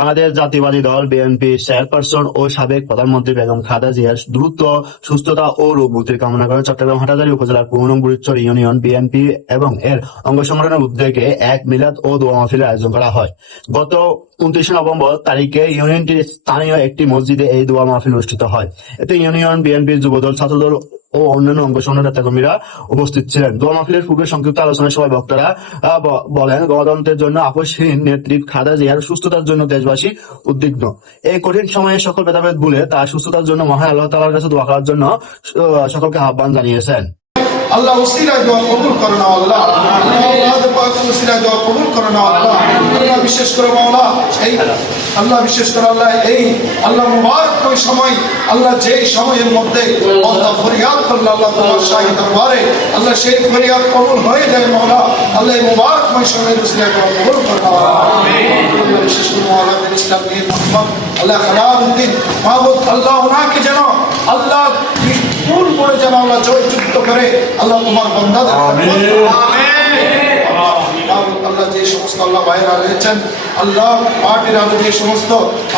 বাংলাদেশ জাতীয়বাদী দল BNP chairperson ও সাবেক প্রধানমন্ত্রী বেগম খালেদা জিয়ার দ্রুত সুস্থতা ও রোগ মুক্তির কামনা করে চট্টগ্রাম হাটহাজারী উপজেলার ১৫ নং বুড়িচর ইউনিয়ন বিএনপি এবং এর অঙ্গ সংগঠনের উদ্যোগে এক মিলাদ ও দোয়া মাহফিলের আয়োজন করা হয়। গত ২৯ নভেম্বর তারিখে ইউনিয়নটির স্থানীয় একটি মসজিদে এই দোয়া মাহফিল অনুষ্ঠিত হয়। এতে ইউনিয়ন বিএনপির যুবদল, ছাত্রদল ও অন্যান্য অঙ্গ সংগঠনের নেতাকর্মীরা উপস্থিত ছিলেন। দোয়া মাহফিলের পূর্বে সংক্ষিপ্ত আলোচনায় সবাই বক্তারা বলেন, গণতন্ত্রের জন্য আপসহীন নেত্রী খালেদা জিয়ার সুস্থতার জন্য দেশবাসী উদ্বিগ্ন। এই কঠিন সময়ে সকল ভেদাভেদ ভুলে তার সুস্থতার জন্য মহান আল্লাহ তাআলার কাছে দোয়া করার জন্য সকলকে আহ্বান জানিয়েছেন। আল্লাহ উসিলায় দোয়া কবুল করো না আল্লাহ, আল্লাহ পাকের উসিলায় দোয়া কবুল করো না আল্লাহ। আল্লাহ বিশেষ করে মাওলা এই আল্লাহ বিশেষ করে আল্লাহ এই আল্লাহ মুবারক ওই সময় আল্লাহ যেই সময়ের মধ্যে আল্লাহ ফরিয়াদ করলো আল্লাহ তোমার শাহী দরবারে আল্লাহ সেই ফরিয়াদ কবুল হয়ে যায় মাওলা। আল্লাহ এই মুবারক ওই সময়ের উসিলায় দোয়া কবুল করো না আল্লাহ। বিশেষ করে মাওলা বিন ইসলাম নিয়ে মোহাম্মদ আল্লাহ খালাউদ্দিন মাহমুদ আল্লাহ ওনাকে যেন আল্লাহ ফুল করে যেন আল্লাহ জয়যুক্ত করে আল্লাহ তোমার বান্দাদের আল্লাহ যে সমস্ত আল্লাহ ভাইরা রয়েছেন আল্লাহ পার্টির আলো যে সমস্ত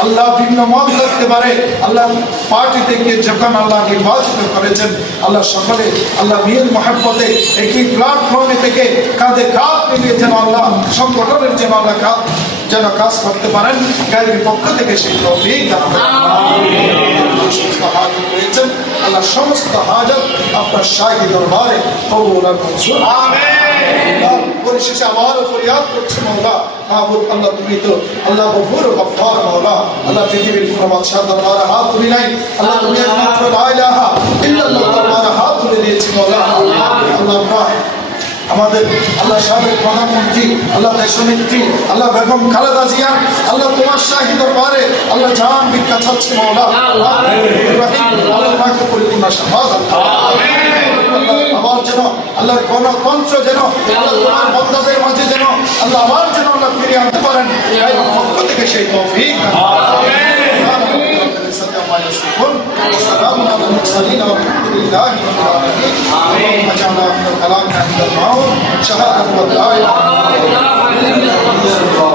আল্লাহ ভিন্ন মত করতে পারে আল্লাহ পার্টি থেকে যখন আল্লাহ নির্বাচিত করেছেন আল্লাহ সকলে আল্লাহ মিল মহাব্বতে একটি প্ল্যাটফর্মে থেকে কাঁধে কাঁধ মিলিয়ে যেন আল্লাহ সংগঠনের যেন আল্লাহ যেন কাজ করতে পারেন গায়ের পক্ষ থেকে সেই তৌফিক দান রয়েছেন আল্লাহ সমস্ত হাজত আপনার শাহী দরবারে কবুল আর মঞ্জুর আমিন। পরিশেষে আবারও ফরিয়াদ করছি মাওলা মাহবুব আল্লাহ তুমি তো আল্লাহ গফুর ও গফফার মাওলা। আল্লাহ পৃথিবীর কোনো বাদশাহ দরবারে হাত তুলি নাই আল্লাহ তুমি একমাত্র লা ইলাহা ইল্লাল্লাহ দরবারে হাত তুলে দিয়েছি মাওলা। আল্লাহ আমাদের আল্লাহ সাবেক প্রধানমন্ত্রী আল্লাহ দেশনেত্রী আল্লাহ বেগম খালেদা জিয়া আল্লাহ তোমার শাহী দরবারে আল্লাহ জান ভিক্ষা চাচ্ছি মাওলা। আল্লাহ পাকে পরিপূর্ণ শাহাদাত আবার যেন আল্লাহ গণতন্ত্র যেন আল্লাহ তোমার বান্দাদের মাঝে যেন আল্লাহ আবার যেন আল্লাহ ফিরিয়ে আনতে পারেন পক্ষ থেকে সেই তৌফিক والسلام على المرسلين والحمد لله رب العالمين. اللهم اجعلنا من كلامنا عند الموت شهادة لا اله الا الله.